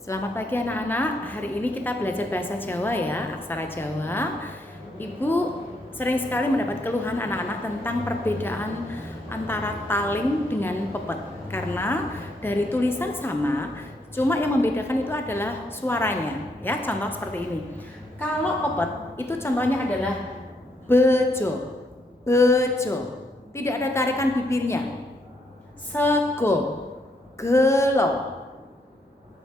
Selamat pagi anak-anak, hari ini kita belajar bahasa Jawa ya, aksara Jawa. Ibu sering sekali mendapat keluhan anak-anak tentang perbedaan antara taling dengan pepet. Karena dari tulisan sama, cuma yang membedakan itu adalah suaranya ya, contoh seperti ini. Kalau pepet itu contohnya adalah bejo, bejo, tidak ada tarikan bibirnya. Sego, gelo,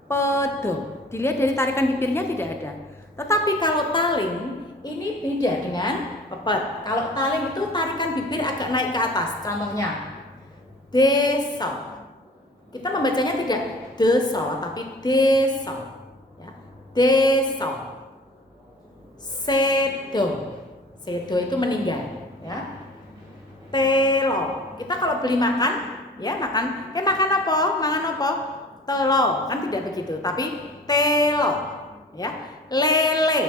pedo, dilihat dari tarikan bibirnya tidak ada. Tetapi kalau taling ini beda dengan pepet. Kalau taling itu tarikan bibir agak naik ke atas. Contohnya deso. Kita membacanya tidak deso tapi deso. Ya. Deso. Sedo. Sedo itu meninggal. Ya. Telo. Kita kalau beli makan, ya makan. Makan apa? Mangan apa? Telo, kan tidak begitu, tapi telo, ya. Lele,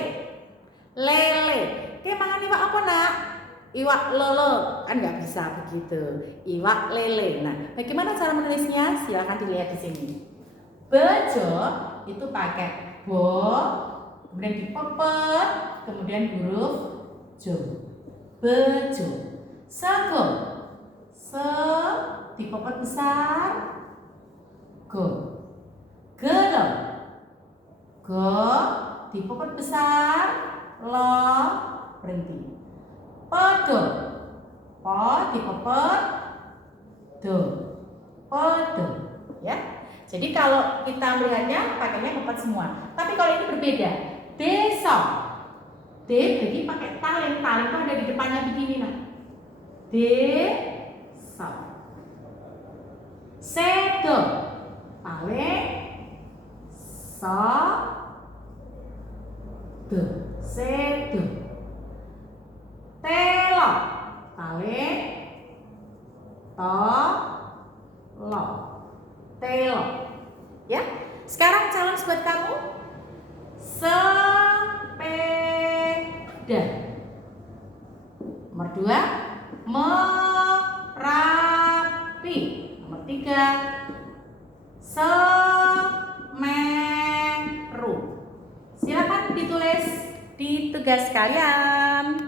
lele. Mangan iwak apa nak? Iwak lele, kan nggak bisa begitu. Iwak lele. Nah, bagaimana cara menulisnya? Silakan dilihat di sini. Bejo itu pakai bo, kemudian dipepet, kemudian huruf jo. Bejo. Sego, se dipepet besar. Go, gelo, go dipepet besar, lo berhenti. Pedo, po dipepet, do, pedo, ya. Jadi kalau kita melihatnya pakainya pepet semua. Tapi kalau ini berbeda. Deso, d jadi pakai taling, taling itu ada di depannya begini nah. Deso. Sedo, taling, so, do, sedo. Telo, taling, to, lo, telo. Ya, sekarang challenge buat kamu. Sepeda. Nomor 2, Merapi. Nomor 3, Semeru. Silakan ditulis di tugas kalian.